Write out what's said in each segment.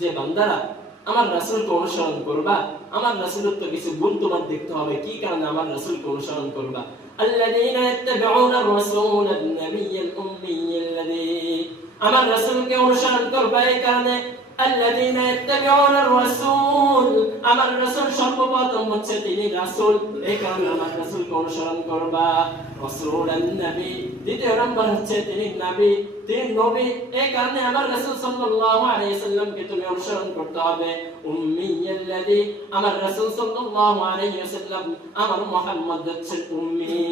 যে বান্দারা আমার রাসূলকে অনুসরণ করবা, আমার রাসূলের তো কিছু গুণ তোমার দেখতে হবে, কি কারণে আমার রাসূলকে অনুসরণ করবা। আল্লাযীনা ইয়াত্তাবিউনা আর-রাসূলা আন-নাবিয়্যাল উম্মিয়্যাল্লাযী, আমার রাসূলকে অনুসরণ করবা এই কারণে, আল্লাযীনা ইয়াত্তাবিউনা আর-রাসূল, আমার রাসূল সর্বপ্রথম হচ্ছে তিনি রাসূল, এই কারণে আমার রাসূলকে অনুসরণ করবা। রাসূলান নবী, দ্বিতীয় নম্বর হচ্ছে তিনি নবী, তিনি নবী, এই কারণে আমার রাসূল সাল্লাল্লাহু আলাইহি সাল্লামকে তুমি অনুসরণ করতে হবে। উম্মিয়্যাল্লাযী, আমার রাসূল সাল্লাল্লাহু আলাইহি ওয়াসাল্লাম, আমার মুহাম্মদ হচ্ছে উম্মি,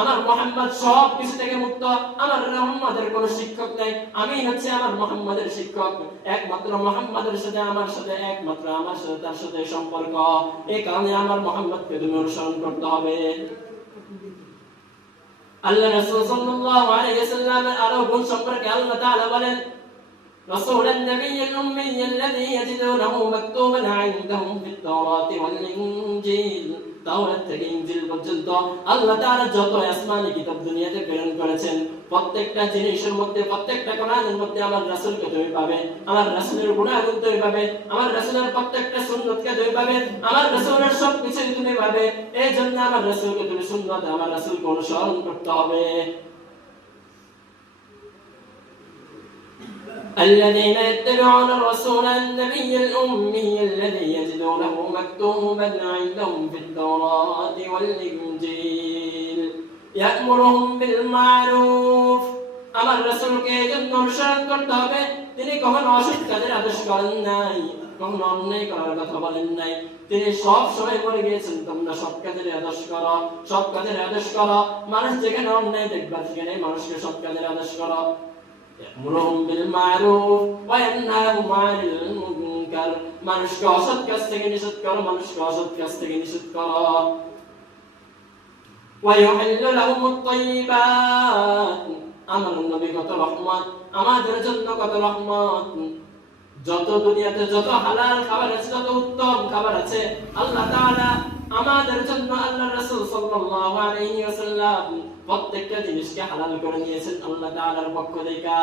আমার মুহাম্মদ সব কিছু থেকে মুক্ত, আমার মুহাম্মাদের কোনো শিক্ষক নাই, আমি হচ্ছে আমার মুহাম্মাদের শিক্ষক, একমাত্র মুহাম্মাদের সাথে আমার সাথে, একমাত্র আমার সাথে তার সাথে সম্পর্ক, এই কারণে আমার মুহাম্মদকে তুমি অনুসরণ করতে হবে। আল্লাহ রাসূল সাল্লাল্লাহু আলাইহি ওয়াসাল্লামের আরো গুণ সম্পর্কে আল্লাহ তাআলা বলেন, রাসূলান নাবিয়্যুল উম্মিয়্যাল্লাযী ইয়াজিদুনাহু মাকতুবান ইনদাহুম ফিত-তাওরাতি ওয়াল-ইনজিল, তাওরাত থেকে ইনজিল পর্যন্ত আল্লাহ তাআলা যত আসমানি কিতাব দুনিয়াতে প্রেরণ করেছেন, প্রত্যেকটা জিনিসের মধ্যে, প্রত্যেকটা কোরআনের মধ্যে আমার রাসূলকে তুমি পাবে, আমার রাসূলের গুণাগুণ তুমি পাবে, আমার রাসূলের প্রত্যেকটা সুন্নতকে তুমি পাবে, আমার রাসূলের সবকিছু তুমি পাবে। এই জন্য আমার রাসূলকে তুমি সুন্নত, আমার রাসূলকে অনুসরণ করতে হবে। الذين يتبعون الرسول النبي الأمي الذي يجدونه مكتوبا عندهم في التوراة والإنجيل يأمرهم بالمعروف, আমার রাসূলকে এজন্য অনুসরণ করতে হবে, তিনি কখনো অসৎ কাজের আদেশ করেন নাই, কখনো অন্যায় করার কথা বলেন নাই, তিনি সব সময় বলে গিয়েছেন তোমরা সৎ কাজের আদেশ করো, সৎ কাজের আদেশ করো, মানুষ যেখানে অন্যায় দেখবা সেখানে মানুষকে সৎ কাজের আদেশ করো। يأمرهم بالمعروف وينهاهم عن المنكر, মানুষকে অসৎ কাজ থেকে নিষেধ করো, মানুষকে অসৎ কাজ থেকে নিষেধ করো। ويحل لهم الطيبات, আমার নবী কত রহমত, আমাদের জন্য কত রহমত, যত দুনিয়াতে যত হালাল খাবার আছে, যত উত্তম খাবার আছে, আল্লাহ তাআলা আমাদের জন্য, আল্লাহ রাসূল সাল্লাল্লাহু আলাইহি ওয়াসাল্লাম প্রত্যেকটা জিনিসকে হালাল করে নিয়েছেন আল্লাহ তাআলার পক্ষ থেকে।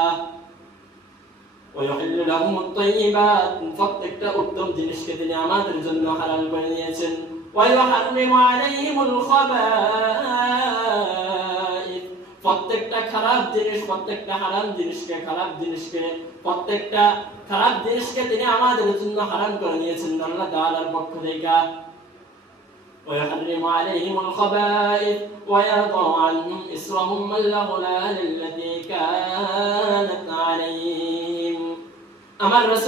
ওয়াইহিল্লু লাহুমুত তাইয়্যিবাত, প্রত্যেকটা উত্তম জিনিসকে তিনি আমাদের জন্য হালাল করে নিয়েছেন। ওয়াইহাররিমু আলাইহিমুল খাবাইথ, প্রত্যেকটা খারাপ জিনিস, প্রত্যেকটা হারাম জিনিসকে, প্রত্যেকটা খারাপ জিনিসকে তিনি আমাদের জন্য হারাম করে নিয়েছেন আল্লাহ তাআলার পক্ষ থেকে। ويحرم عليهم الخبائث ويضع عنهم إصرهم والأغلال التي كانت عليهم, আমার রাসূল